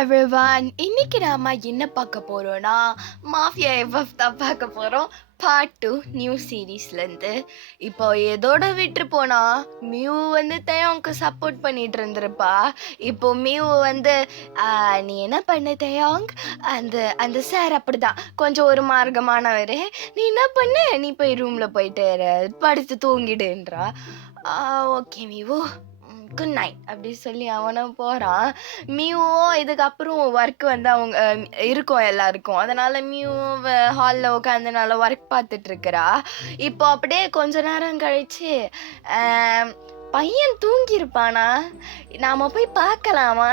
Everyone, இன்னைக்கு நாம என்ன பார்க்க போறோம்னா மாஃபியா எஃப்எஃப் தான் பார்க்க போறோம். பார்ட் 2 நியூ சீரீஸ்லேருந்து. இப்போ எதோட விட்டு போனா மியூ வந்து தயாங்க்கு சப்போர்ட் பண்ணிட்டு இருந்திருப்பா. இப்போ மியூ வந்து நீ என்ன பண்ண தயாங், அந்த அந்த சார் அப்படிதான் கொஞ்சம் ஒரு மார்க்கமானவர், நீ என்ன பண்ண, நீ போய் ரூம்ல போயிட்டு படுத்து தூங்கிடுன்றா. ஓகே மியூ, குட் நைட் அப்படி சொல்லி அவனும் போகிறான். மியூவும் இதுக்கப்புறம் ஒர்க் வந்து அவங்க இருக்கும் எல்லாருக்கும், அதனால் மியூவும் ஹாலில் உட்காந்துனால ஒர்க் பார்த்துட்ருக்கிறா. இப்போ அப்படியே கொஞ்ச நேரம் கழித்து பையன் தூங்கியிருப்பானா, நாம் போய் பார்க்கலாமா?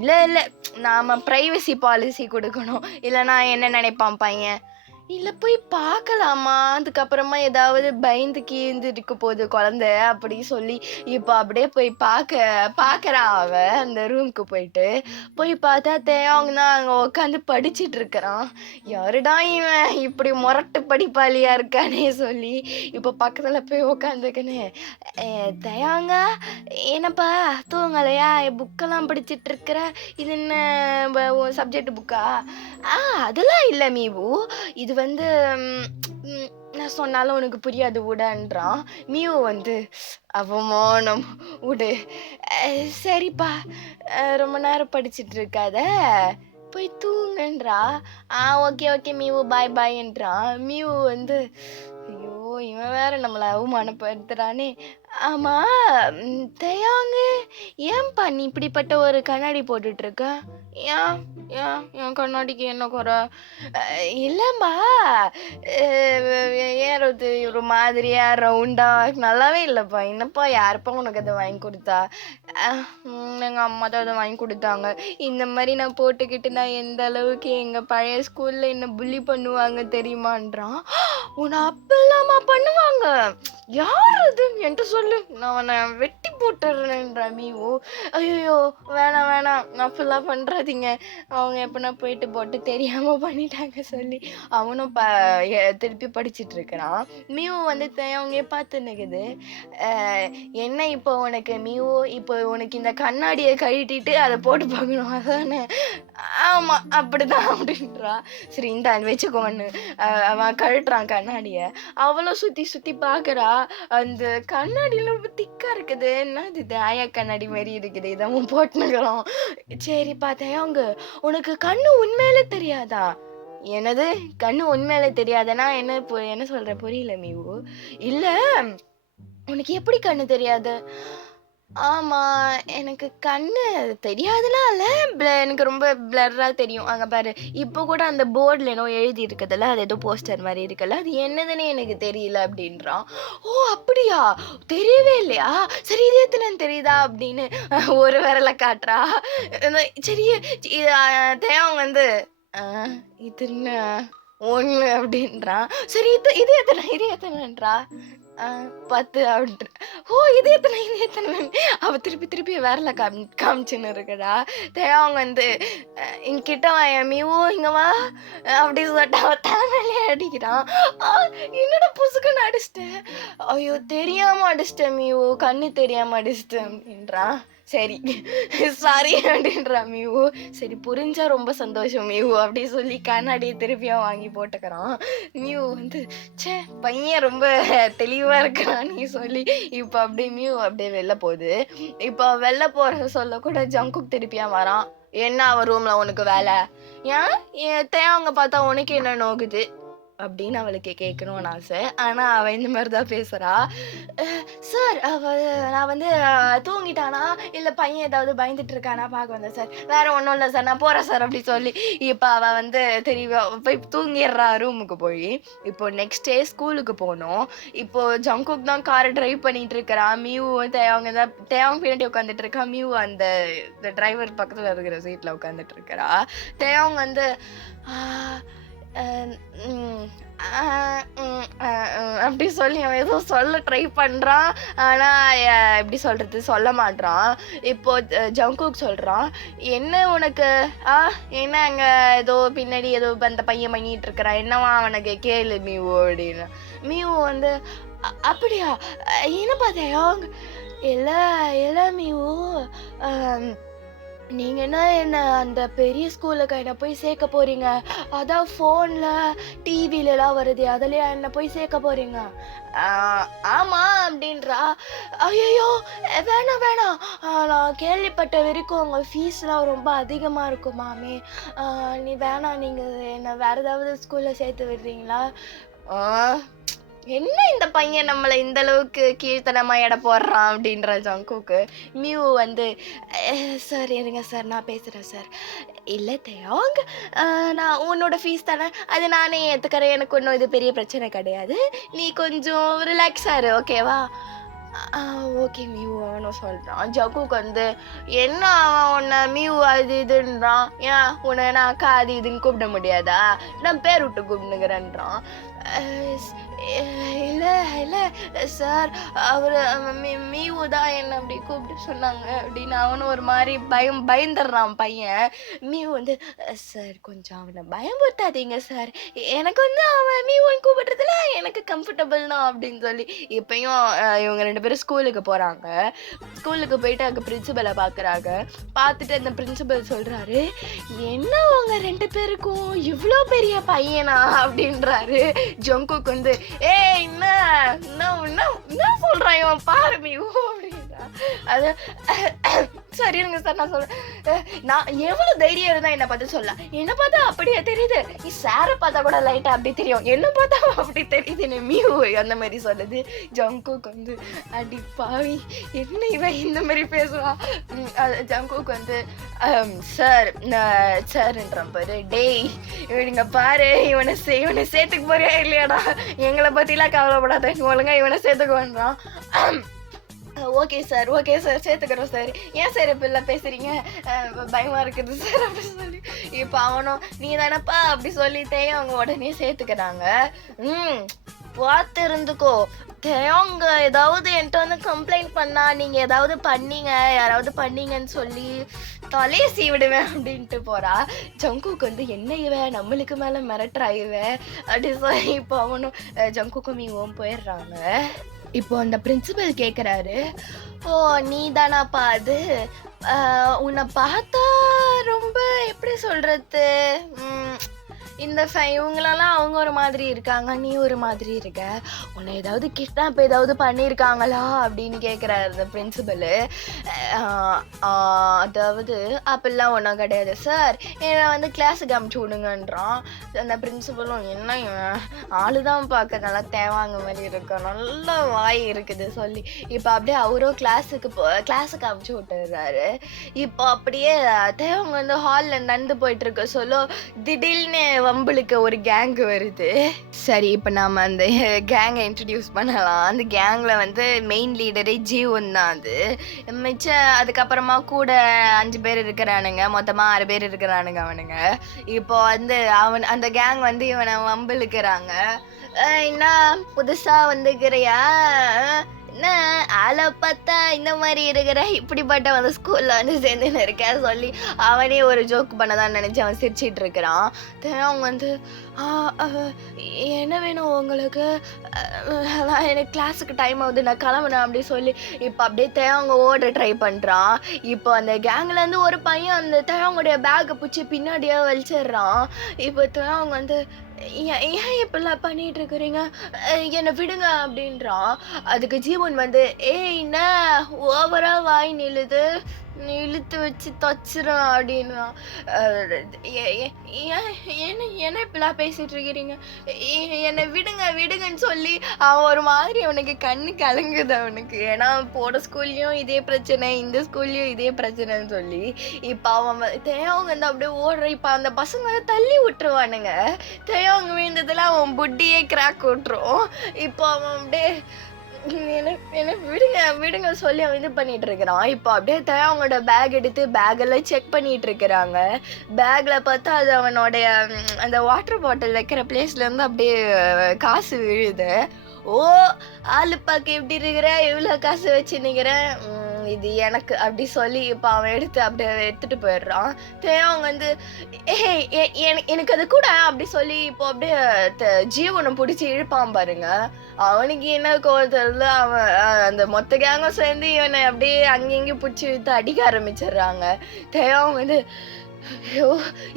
இல்லை இல்லை, நாம் ப்ரைவசி பாலிசி கொடுக்கணும், இல்லைனா என்ன நினைப்பான் பையன். இல்லை போய் பார்க்கலாமா, அதுக்கப்புறமா ஏதாவது பயந்து கீந்து இருக்க போகுது குழந்தை அப்படி சொல்லி இப்போ அப்படியே போய் பார்க்குறான். அவன் அந்த ரூமுக்கு போய் பார்த்தா தேவாங்க தான் அங்கே உட்காந்து படிச்சுட்டு இருக்கிறான். யாருடா இவன் இப்படி முரட்டு படிப்பாளியாக இருக்கானே சொல்லி இப்போ பக்கத்தில் போய் உட்காந்துக்கன்னு, தயாங்க என்னப்பா தூங்கலையா, புக்கெல்லாம் படிச்சுட்டு இருக்கிற, இது என்ன சப்ஜெக்ட் புக்கா? அதெல்லாம் இல்லை மீவு, இது வந்து நான் சொன்னாலும் உனக்கு புரியாது விடன்றான். மியூ வந்து அவமானம் விடு, சரிப்பா ரொம்ப நேரம் படிச்சுட்டு இருக்காத, போய் தூங்குன்றா. ஓகே ஓகே மியூ பாய் பாய்ன்றான். மியூ வந்து ஐயோ இவன் வேற நம்மளை அவமானப்படுத்துறானே. ஆமாம் தயாங்க, ஏன்பா நீ இப்படிப்பட்ட ஒரு கண்ணாடி போட்டுட்ருக்க? ஏன் ஏன் என் கண்ணாடிக்கு என்ன குறை? இல்லைம்மா, ஏன் ஒரு மாதிரியா ரவுண்டா நல்லாவே இல்லைப்பா. என்னப்பா யாருப்பா உனக்கு அதை வாங்கி கொடுத்தா? எங்கள் அம்மா தான் அதை வாங்கி கொடுத்தாங்க. இந்த மாதிரி நான் போட்டுக்கிட்டு நான் எந்த அளவுக்கு எங்கள் பழைய ஸ்கூலில் என்ன புள்ளி பண்ணுவாங்க தெரியுமான்றான். உன்னை அப்பெல்லாமா பண்ணுவாங்க? யார் அது என்கிட்ட சொல்லு, நான் அவனை வெட்டி போட்டுறேன்ற மீவோ. ஐயோ வேணாம் வேணாம், நான் ஃபுல்லாக பண்ணுறாதீங்க, அவங்க எப்படின்னா போயிட்டு போட்டு தெரியாமல் பண்ணிட்டாங்க சொல்லி அவனும் திருப்பி படிச்சுட்டு இருக்கிறான். மியூ வந்து அவங்களே பார்த்து நிற்குது. என்ன இப்போ உனக்கு மியூ, இப்போ உனக்கு இந்த கண்ணாடியை கழட்டிட்டு அதை போட்டு பார்க்கணும் அதானே? ஆமாம் அப்படிதான் அப்படின்றா. சரி இந்த வச்சுக்கோன்னு அவன் கழட்டுறான் கண்ணாடியை. அவளும் சுற்றி சுற்றி பார்க்குறா. அந்த கண்ணாடியில் ரொம்ப திக்காக இருக்குது, என்னது இது ஆயா கண்ணாடி மாதிரி இருக்குது, இதவும் போட்டுனுக்கிறோம். சரி பார்த்தேன், அவங்க உனக்கு கண்ணு உண்மையிலே தெரியாதா? என்னது கண்ணு உண்மையிலே தெரியாதுன்னா என்ன சொல்கிற புரியல மீவு. இல்லை உனக்கு எப்படி கண்ணு தெரியாது? ஆமாம் எனக்கு கண்ணு தெரியாதுன்னா இல்லை, எனக்கு ரொம்ப பிளர்ராக தெரியும். அங்கே பாரு, இப்போ கூட அந்த போர்டில் ஏதோ எழுதி இருக்குதுல்ல, அது ஏதோ போஸ்டர் மாதிரி இருக்குல்ல, அது என்னதுன்னு எனக்கு தெரியல அப்படின்றான். ஓ அப்படியா, தெரியவே இல்லையா? சரி இது எத்தனைன்னு தெரியுதா அப்படின்னு ஒரு விரலை காட்டுறா. சரி தேவன் வந்து இது என்ன ஒன்று அப்படின்றான். சரி இது எத்தனைன்றா? 10 அப்படின்ற. ஓ இது எத்தனை அவ திருப்பி வேறல காமிச்சுன்னு இருக்கடா. அவங்க வந்து என்கிட்ட மியூ இங்க வா அப்படி சொல்லிட்டு அவ தலைமையிலே அடிக்கிறான். என்னோட புசுக்குன்னு அடிச்சிட்டேன். ஐயோ தெரியாம அடிச்சிட்டேன் மியூ, கண்ணு தெரியாம அடிச்சிட்டேன் அப்படின்றான். சரி சாரி அப்படின்றா மியூ. சரி புரிஞ்சா ரொம்ப சந்தோஷம் மியூ அப்படி சொல்லி கண்ணாடியை திருப்பியும் வாங்கி போட்டுக்கிறான். மியூ வந்து சே பையன் ரொம்ப தெளிவாக இருக்கிறான்னு சொல்லி இப்போ அப்படியே மியூ அப்படியே வெளில போகுது. இப்போ வெளில போகிற சொல்ல கூட ஜங்குக் திருப்பியாக வரான். என்ன அவன் ரூமில் உனக்கு வேலை? ஏன் தேவங்க பார்த்தா உனக்கு என்ன நோக்குது அப்படின்னு அவளுக்கு கேட்கணும்னு ஆசை. ஆனால் அவள் இந்த மாதிரி தான் பேசுகிறா. சார் நான் வந்து தூங்கிட்டானா இல்லை பையன் ஏதாவது பயந்துட்டு இருக்கானா பார்க்க வந்தேன் சார், வேறு ஒன்றும் இல்லை சார், நான் போகிறேன் சார் அப்படி சொல்லி இப்போ அவள் வந்து போய் தூங்கிடுறா ரூமுக்கு போய். இப்போ நெக்ஸ்ட் டே ஸ்கூலுக்கு போகணும். இப்போது ஜங்குக் தான் காரை ட்ரைவ் பண்ணிகிட்டு இருக்கிறான். மியூ அவங்க தான் பின்னாடி உட்காந்துட்டு இருக்கா. மியூ அந்த டிரைவர் பக்கத்தில் இருக்கிற சீட்டில் உட்காந்துட்டு இருக்கிறா. அவங்க வந்து அப்படி சொல்லி அவன் ஏதோ சொல்ல ட்ரை பண்ணுறான். ஆனால் எப்படி சொல்கிறது சொல்ல மாட்றான். இப்போ ஜங்குக் சொல்கிறான், என்ன உனக்கு என்ன அங்கே ஏதோ பின்னாடி ஏதோ அந்த பையன் பண்ணிகிட்டு இருக்கிறான், என்னவா அவனுக்கு கேளு மியூ அப்படின்னு. மியூ வந்து அப்படியா என்ன பார்த்தேன் இல்லை மியூ, நீங்க என்ன அந்த பெரிய ஸ்கூலுக்கு என்ன போய் சேர்க்க போறீங்க? அதான் ஃபோன்ல, டிவிலலாம் வருதே அதுலயா என்ன போய் சேர்க்க போறீங்க? ஆ, ஆமா அப்படின்றா. ஐயையோ! வேணாம் வேணாம். நான் கேள்விப்பட்ட வரைக்கும் உங்க ஃபீஸ்லாம் ரொம்ப அதிகமா இருக்குமாமே. ஆ, நீ வேணாம், நீங்க என்ன வேற ஏதாவது ஸ்கூல்ல சேர்த்து விடுறீங்களா? ஆ, என்ன இந்த பையன் நம்மள இந்த அளவுக்கு கீழ்த்தனமா எடை போடுறான் அப்படின்ற ஜங்குக்கு. மியூ வந்து சார் இருங்க சார், நான் பேசுறேன் சார். இல்ல தயாங், நான் உன்னோட ஃபீஸ் தானே, அது நானே ஏத்துக்கிறேன். எனக்கு ஒன்றும் இது பெரிய பிரச்சனை கிடையாது. நீ கொஞ்சம் ரிலாக்ஸா இரு, ஓகேவா? ஓகே மியூ அவனும் சொல்றான். ஜங்குக்கு வந்து என்ன அவன் உன்னை மியூ அது இதுன்றான். ஏன் உன்னை நான் அக்கா அது இதுன்னு கூப்பிட முடியாதா? நான் பேர் விட்டு கூப்பிடுங்கிறேன்றான். இல்லை இல்லை சார், அவர் மீவு தான் என்ன அப்படி கூப்பிட்டு சொன்னாங்க அப்படின்னு அவனும் ஒரு மாதிரி பயந்துடுறான் பையன். மீவு வந்து சார் கொஞ்சம் அவனை பயமுறுத்தாதீங்க சார், எனக்கு வந்து அவன் மீவுன்னு கூப்பிடுறதுல எனக்கு கம்ஃபர்டபுள் தான் அப்படின்னு சொல்லி இப்பயும் இவங்க 2 பேரும் ஸ்கூலுக்கு போகிறாங்க. ஸ்கூலுக்கு போயிட்டு அங்கே பிரின்சிபலை பார்க்குறாங்க. பார்த்துட்டு அந்த பிரின்சிபல் சொல்கிறாரு, என்ன அவங்க 2 பேருக்கும் இவ்வளோ பெரிய பையனா அப்படின்றாரு. ஜங்குக்கு வந்து என்ன சொல்றான் இவன் பாரு மியூ அப்படின்றா. அது சரிங்க சார், நான் சொல்றேன். நான் எவ்வளவு தைரியம் இருந்தா என்ன பார்த்து சொல்ல, என்ன பார்த்தா அப்படியே தெரியுது, நீ சாரை பார்த்தா கூட லைட்டா அப்படி தெரியும், என்ன பார்த்தா அப்படி தெரியுது மியூ அந்த மாதிரி சொல்லுது. ஜங்குக்கு வந்து அடி பாவி, என்ன இவன் இந்த மாதிரி பேசுவா. ஜங்குக்கு வந்து சார் சார்ன்ற பாரு, டேய் இவனுங்க பாரு, இவனை சேர்த்துக்கு போறியா இல்லையாடா, எங்களை பத்திலாம் கவலைப்படாத, ஒழுங்கா இவனை சேர்த்துக்கு வேண்டாம். ஓகே சார் சேர்த்துக்கிறோம் சார். ஏன் சார் இப்போ இல்லை பேசுறீங்க, பயமா இருக்குது சார் அப்படி சொல்லி இப்போ அவனும் நீ தானப்பா அப்படி சொல்லிட்டேன் அவங்க உடனே சேர்த்துக்கிறாங்க. பார்த்து இருந்துக்கோ, அவங்க ஏதாவது என்கிட்ட வந்து கம்ப்ளைண்ட் பண்ணா, நீங்க ஏதாவது பண்ணீங்க யாராவது பண்ணீங்கன்னு சொல்லி தலையை சீவிடுவேன் அப்படின்ட்டு போறா. ஜங்குக்கு வந்து என்ன இவன் நம்மளுக்கு மேல மிரட்டுறா இவன் அப்படி சொல்லி இப்போ அவனும் ஜங்குக்கும் மீவும் போயிடுறாங்க. இப்போ அந்த பிரின்சிபல் கேட்குறாரு, ஓ நீ தானாப்பா அது, உன்னை பார்த்தா ரொம்ப எப்படி சொல்றது, இந்த இவங்களெல்லாம் அவங்க ஒரு மாதிரி இருக்காங்க, நீ ஒரு மாதிரி இருக்க, உன்னை ஏதாவது கிட்னாப் ஏதாவது பண்ணியிருக்காங்களா அப்படின்னு கேட்குறாரு அந்த பிரின்சிபலு. அதாவது அப்படிலாம் ஒன்றும் கிடையாது சார், என்னை வந்து கிளாஸுக்கு அமுச்சு விடுங்கன்றான். அந்த பிரின்சிபலும் என்ன ஆளுதான் பார்க்க நல்லா தேவாங்க மாதிரி இருக்கும், நல்ல வாய் இருக்குது சொல்லி இப்போ அப்படியே அவரும் கிளாஸுக்கு அமுச்சு விட்டுறாரு. இப்போ அப்படியே தேவங்க வந்து ஹாலில் நடந்து போயிட்டு இருக்க சொல்ல திடீர்னு வம்பளுக்கு ஒரு கேங் வருது. சரி இப்போ நாம அந்த கேங்கை இன்ட்ரடியூஸ் பண்ணலாம். அந்த கேங்கில் வந்து மெயின் லீடரே ஜீவன் தான். அது மிச்சம் அதுக்கப்புறமா கூட 5 பேர் இருக்கிறானுங்க, மொத்தமாக 6 பேர் இருக்கிறானுங்க அவனுங்க. இப்போ வந்து அந்த கேங் வந்து இவனை வம்பளுக்குறாங்க. என்ன புதுசாக வந்துக்கிறியா, என்ன ஆளை பார்த்தா இந்த மாதிரி இருக்கிற, இப்படிப்பட்ட வந்து ஸ்கூலில் வந்து சேர்ந்துன்னு இருக்க சொல்லி அவனே ஒரு ஜோக் பண்ணதான் நினச்சி அவன் சிரிச்சிட்டு இருக்கிறான். அவங்க வந்து என்ன வேணும் உங்களுக்கு, எனக்கு கிளாஸுக்கு டைம் ஆகுது நான் கிளம்புனேன் அப்படி சொல்லி இப்போ அப்படியே அவங்க ஓட ட்ரை பண்ணுறான். இப்போ அந்த கேங்லேருந்து ஒரு பையன் அந்த அவங்களுடைய பேக்கை பிடிச்சி பின்னாடியே வலிச்சிடுறான். இப்போ அவங்க வந்து ஏன் இப்பெல்லாம் பண்ணிட்டு இருக்கிறீங்க, என்னை விடுங்க அப்படின்றான். அதுக்கு ஜீவன் வந்து என்ன ஓவரா வாய் நிலுது, நீ இழுத்து வச்சு தச்சிரும் அப்படின்றான். என்ன இப்பெல்லாம் பேசிட்டு இருக்கிறீங்க, என்னை விடுங்கன்னு சொல்லி அவன் ஒரு மாதிரி அவனுக்கு கண்ணு கலங்குது அவனுக்கு. ஏன்னா போட ஸ்கூல்லையும் இதே பிரச்சனை, இந்த ஸ்கூல்லையும் இதே பிரச்சனைன்னு சொல்லி இப்போ அவன் தேவங்க வந்து அப்படியே ஓடுற. இப்போ அந்த பசங்க வந்து தள்ளி விட்டுருவானுங்க, தேவங்க விழுந்ததுல அவன் புட்டியே கிராக் விட்டுரும். இப்போ அவன் அப்படியே என்ன விடுங்க சொல்லி அவன் இது பண்ணிட்டு இருக்கிறான். இப்போ அப்படியே அவங்களோட பேக் எடுத்து பேக்கெல்லாம் செக் பண்ணிட்டு இருக்கிறாங்க. பேக்ல பார்த்தா அது அவனுடைய அந்த வாட்டர் பாட்டில் வைக்கிற பிளேஸ்ல இருந்து அப்படியே காசு விழுது. ஓ ஆளு பாக்க எப்படி இருக்கிற, எவ்வளோ காசு வச்சு நிற்கிறேன், இது எனக்கு அப்படி சொல்லி இப்போ அவன் அப்படியே எடுத்துட்டு போயிடுறான். அவங்க வந்து எனக்கு அது கூட அப்படி சொல்லி இப்போ அப்படியே ஜீவனை பிடிச்சி இழுப்பான் பாருங்க. அவனுக்கு என்ன கோவத்துல அவன் அந்த மொத்த கேங்கும் சேர்ந்து இவனை அப்படியே அங்கேயும் பிடிச்சி இழுத்து அடிக்க ஆரம்பிச்சிடுறாங்க. அவங்க வந்து ஐயோ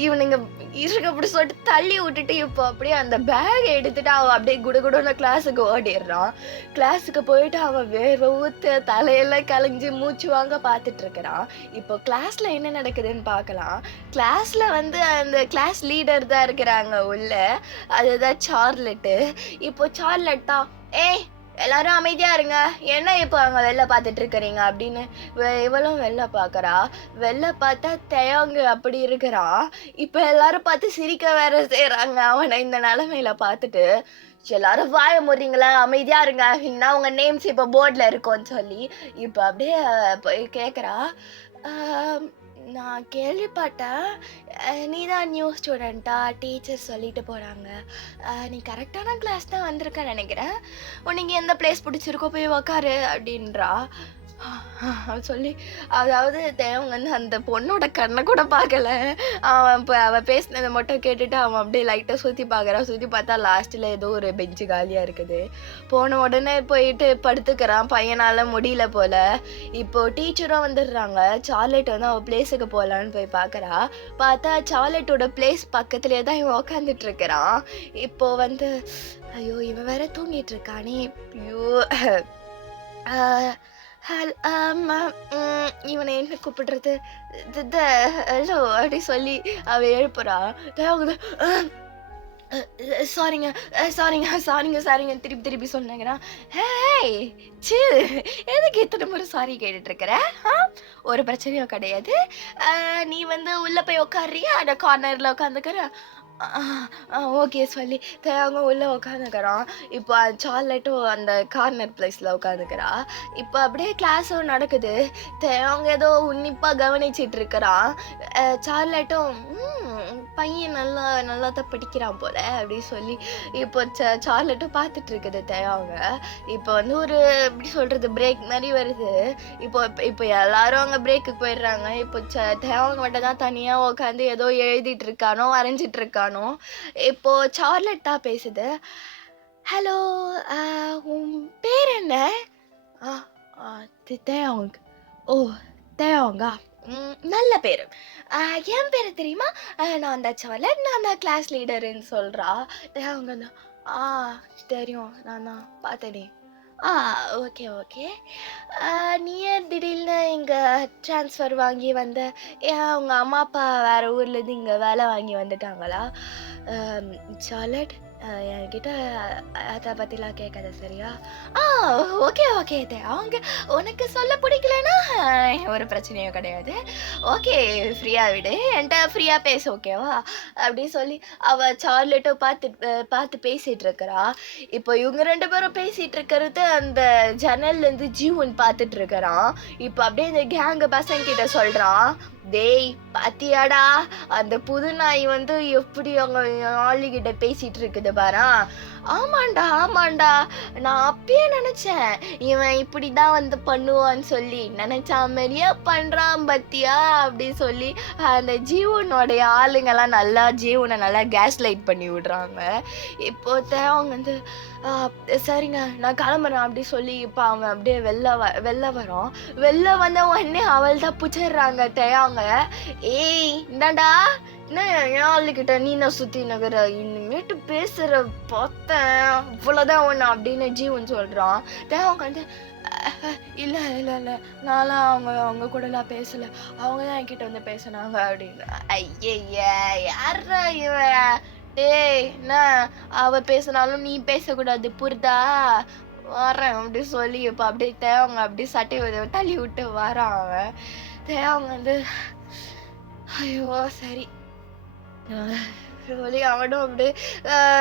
இவனுங்க இருக்க அப்படி சொல்லிட்டு தள்ளி விட்டுட்டு இப்போ அப்படியே அந்த பேக் எடுத்துட்டு அவன் அப்படியே குடுகுடுன்னு கிளாஸுக்கு ஓடிடுறான். கிளாஸுக்கு போயிட்டு அவன் வேர்வை ஊத்து தலையெல்லாம் கலைஞ்சி மூச்சு வாங்க பார்த்துட்டு இருக்கிறான். இப்போ கிளாஸ்ல என்ன நடக்குதுன்னு பார்க்கலாம். கிளாஸ்ல வந்து அந்த கிளாஸ் லீடர் தான் இருக்கிறாங்க உள்ள, அதுதான் சார்லெட்டு. இப்போ சார்லெட்டா எல்லாரும் அமைதியா இருங்க, என்ன இப்போ அங்க வெளில பார்த்துட்டு இருக்கிறீங்க அப்படின்னு இவளும் வெளில பாக்குறா. வெளில பார்த்தா தேவங்க அப்படி இருக்கிறான். இப்ப எல்லாரும் பார்த்து சிரிக்க வேற செய்யறாங்க அவனை இந்த நிலைமையில பார்த்துட்டு. எல்லாரும் வாய முறீங்களா, அமைதியா இருங்க, இல்லைன்னா உங்க நேம்ஸ் இப்ப போர்ட்ல இருக்கும்னு சொல்லி இப்ப அப்படியே போய் கேக்குறா. நான் கேள்விப்பட்டேன் நீ தான் நியூ ஸ்டூடெண்ட்டா, டீச்சர் சொல்லிட்டு போகிறாங்க. நீ கரெக்டான கிளாஸ் தான் வந்திருக்கேன்னு நினைக்கிறேன். உனக்கு எந்த பிளேஸ் பிடிச்சிருக்கோ போய் உக்காரு அப்படின்றா. சொல்லி அதாவது தேவங்க வந்து அந்த பொண்ணோட கண்ணை கூட பார்க்கல. அவன் இப்போ அவள் பேசினதை மட்டும் கேட்டுட்டு அவன் அப்படியே லைட்டாக சுற்றி பார்க்குறான். சுற்றி பார்த்தா லாஸ்ட்டில் ஏதோ ஒரு பெஞ்சு காலியாக இருக்குது. போன உடனே போயிட்டு படுத்துக்கிறான். பையனால் முடியல போல். இப்போது டீச்சரும் வந்துடுறாங்க. சார்லெட் வந்து அவள் பிளேஸுக்கு போகலான்னு போய் பார்க்குறா. பார்த்தா சார்லெட்டோட பிளேஸ் பக்கத்துலேயே தான் இவன் உக்காந்துட்டு இருக்கிறான். இப்போது வந்து ஐயோ இவன் வேற தூங்கிட்டு இருக்கானே, ஐயோ இவனை என்ன கூப்பிடுறது, ஹலோ அப்படி சொல்லி அவ எழுப்புறா. சாரிங்க சாரிங்க சாரிங்க சாரிங்க திருப்பி சொன்னாங்கன்னா, ஹேய் சி எதுக்கு இத்தனை முறை சாரி கேட்டுட்டு இருக்கிற? ஒரு பிரச்சனையும் கிடையாது. நீ வந்து உள்ள போய் உட்காரியா, அந்த கார்னர்ல உட்காந்துக்கிற. ஓகே சொல்லி அவங்க உள்ளே உட்காந்துக்கிறான். இப்போ சார்லெட்டும் அந்த கார்னர் பிளேஸில் உட்காந்துக்கிறா. இப்போ அப்படியே கிளாஸும் நடக்குது. அவங்க ஏதோ உன்னிப்பாக கவனிச்சிட்டு இருக்கிறான். சார்லெட்டும் பையன் நல்லா தான் படிக்கிறான் போல அப்படி சொல்லி இப்போ சார்லெட்டும் பார்த்துட்டு இருக்குது. அவங்க இப்போ வந்து ஒரு எப்படி சொல்கிறது பிரேக் மாதிரி வருது. இப்போ எல்லாரும் அங்கே பிரேக்குக்கு போயிடுறாங்க. இப்போ அவங்க மட்டும் தான் தனியாக உட்காந்து ஏதோ எழுதிட்டு இருக்கானோ வரைஞ்சிட்டு இருக்கானோ. இப்போ சார்லெட் தான் பேசுது. ஹலோ, உன் பேர் என்ன? தேவங்க. ஓ தேவங்கா, நல்ல பேர். என் பேர் தெரியுமா? நான் தான் சார்லெட், நான் தான் கிளாஸ் லீடருன்னு சொல்கிறா. தேவங்க தான் தெரியும், நான் தான் பார்த்தேனே. ஓகே. நீ திடீர்னு இங்கே ட்ரான்ஸ்ஃபர் வாங்கி வந்த? உங்கள் அம்மா அப்பா வேறு ஊர்லேருந்து இங்கே வேலை வாங்கி வந்துட்டாங்களா? சார்லெட் என்கிட்ட அதை பற்றிலாம் கேட்காத சரியா? ஓகே அவங்க உனக்கு சொல்ல பிடிக்கலன்னா ஒரு பிரச்சனையும் கிடையாது. ஓகே ஃப்ரீயாக விடு, என்கிட்ட ஃப்ரீயாக பேச ஓகேவா அப்படி சொல்லி அவள் சார்லெட்டும் பார்த்து பேசிகிட்டு இருக்கிறா. இப்போ இவங்க 2 பேரும் பேசிகிட்டு இருக்கிறது அந்த ஜன்னல்லேருந்து ஜீவன் பார்த்துட்டு இருக்கிறான். இப்போ அப்படியே இந்த கேங்கு பசங்கிட்ட சொல்கிறான், டேய் பாத்தியாடா அந்த புது நாய் வந்து எப்படி அவங்க ஆளுகிட்ட பேசிட்டு இருக்குது பாரா. ஆமாண்டா நான் அப்பயே நினைச்சேன் இவன் இப்படிதான் வந்து பண்ணுவான்னு சொல்லி. நினைச்சா மாதிரியா பண்றான் பத்தியா அப்படி சொல்லி அந்த ஜீவனோடைய ஆளுங்கெல்லாம் ஜீவனை நல்லா கேஸ் லைட் பண்ணி விடுறாங்க. இப்போ அவங்க வந்து சரிங்க நான் கிளம்புறேன் அப்படி சொல்லி இப்போ அவங்க அப்படியே வெளில வரோம். வெளில வந்த உடனே அவள் தான் பிடிச்சிடுறாங்க தேவாங்க. இந்தாண்டா என்ன என் ஆளுக்கிட்ட நீ நான் சுற்றி நகர இனிமேட்டு பேசுகிற பார்த்தேன் இவ்வளோதான் ஒன்று அப்படின்னு ஜீவன் சொல்கிறான். தேவங்க வந்து இல்லை நான்லாம் அவங்க கூடலாம் பேசலை, அவங்க தான் என்கிட்ட வந்து பேசினாங்க அப்படின்னு. ஐயா யாரா இவன்? என்ன அவ பேசினாலும் நீ பேசக்கூடாது புரிதா? வரேன் அப்படி சொல்லி இப்போ அப்படியே தேவங்க அப்படியே சட்டை தள்ளி விட்டு வரான் அவன். தேவங்க வந்து ஐயோ சரி சொல்லி அவனும் அப்படியே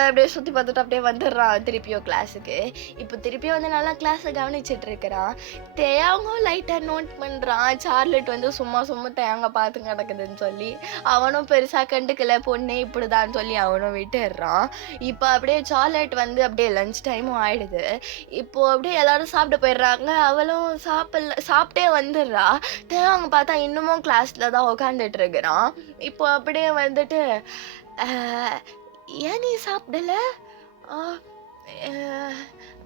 அப்படியே சுற்றி பார்த்துட்டு அப்படியே வந்துடுறான் திருப்பியும் கிளாஸுக்கு. இப்போ திருப்பியும் வந்து நல்லா கிளாஸை கவனிச்சிட்டு இருக்கிறான். தேங்காயும் லைட்டாக நோட் பண்ணுறான். சார்லெட் வந்து சும்மா சும்மா தேங்காய் பார்த்து கிடக்குதுன்னு சொல்லி அவனும் பெருசாக கண்டுக்கல. பொண்ணே இப்படிதான் சொல்லி அவனும் விட்டுடுறான். இப்போ அப்படியே சார்லெட் வந்து அப்படியே லஞ்ச் டைமும் ஆயிடுது. இப்போ அப்படியே எல்லாரும் சாப்பிட போயிடுறாங்க. அவளும் சாப்பிட்டே வந்துடுறா. அவங்க பார்த்தா இன்னமும் கிளாஸ்ல தான் உட்காந்துட்டு இருக்கிறான். இப்போ அப்படியே வந்துட்டு ஏன் நீ சாப்பிடல?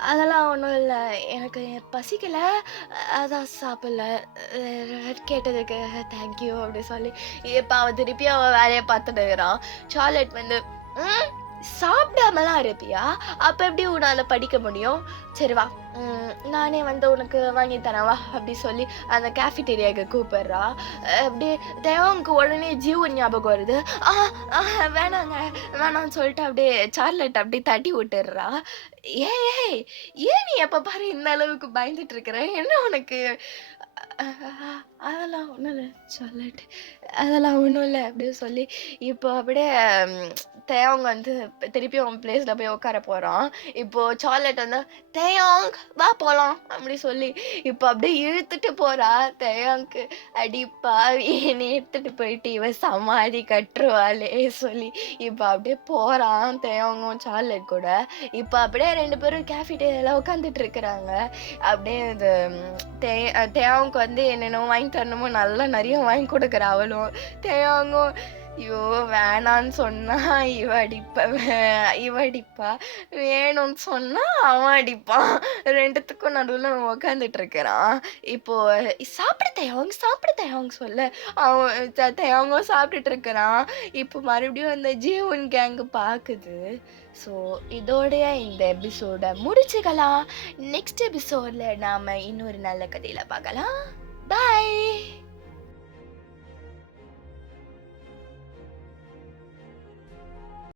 அதெல்லாம் ஒன்றும் இல்லை, எனக்கு பசிக்கலை, அதான் சாப்பிடல, கேட்டதுக்கு தேங்க்யூ அப்படி சொல்லி இப்போ அவன் திருப்பி அவன் வேலையை பார்த்துட்டு இருக்கிறான். சார்லெட் வந்து சாப்பிடாமலாம் இருப்பியா? அப்போ எப்படி உன்னால் படிக்க முடியும்? சரி வா, நானே வந்து உனக்கு வாங்கி தரேன் வா அப்படி சொல்லி அந்த கேஃபிடேரியாவுக்கு கூப்பிட்றா. அப்படியே தேவனுக்கு உடனே ஜீவன் ஞாபகம் வருது. வேணாங்க வேணான்னு சொல்லிட்டு அப்படியே சார்லெட் அப்படியே தட்டி விட்டுடுறா. ஏன் நீ எப்போ பாரு இந்த அளவுக்கு பயந்துட்டு இருக்கிற? என்ன உனக்கு? அதெல்லாம் ஒன்றும் இல்லை சார்லெட், அதெல்லாம் ஒன்றும் இல்லை அப்படின்னு சொல்லி இப்போ அப்படியே தேவங்க வந்து திருப்பி அவன் பிளேஸில் போய் உட்கார போகிறான். இப்போது சார்லெட் வந்து தேயாங் வா போகலாம் அப்படி சொல்லி இப்போ அப்படியே இழுத்துட்டு போகிறா. தேயாங்க்கு அடிப்பா என்னை எடுத்துகிட்டு போயிட்டு இவன் சமாளி கட்டுருவாளே சொல்லி இப்போ அப்படியே போகிறான் தேவங்கும் சார்லெட் கூட. இப்போ அப்படியே 2 பேரும் கேஃபிடேரியாவில் உட்காந்துட்டு இருக்கிறாங்க. அப்படியே இந்த தேவங்க வந்து என்னென்னமோ வாங்கி தரணுமோ நல்லா நிறைய வாங்கி கொடுக்குறா அவளும். தேவங்கும் ஐயோ வேணான்னு சொன்னா இவ அடிப்பா, வேணும்னு சொன்னா அவன் அடிப்பான். 2த்துக்கும் நடுவில் உட்காந்துட்டு இருக்கிறான். இப்போ சாப்பிட சொல்ல அவன் தேவங்க சாப்பிட்டுட்டு இருக்கிறான். இப்போ மறுபடியும் அந்த ஜீவன் கேங்கு பார்க்குது. ஸோ இதோடைய இந்த எபிசோடை முடிச்சுக்கலாம். நெக்ஸ்ட் எபிசோடில் நாம் இன்னொரு நல்ல கதையில் பார்க்கலாம். பாய்.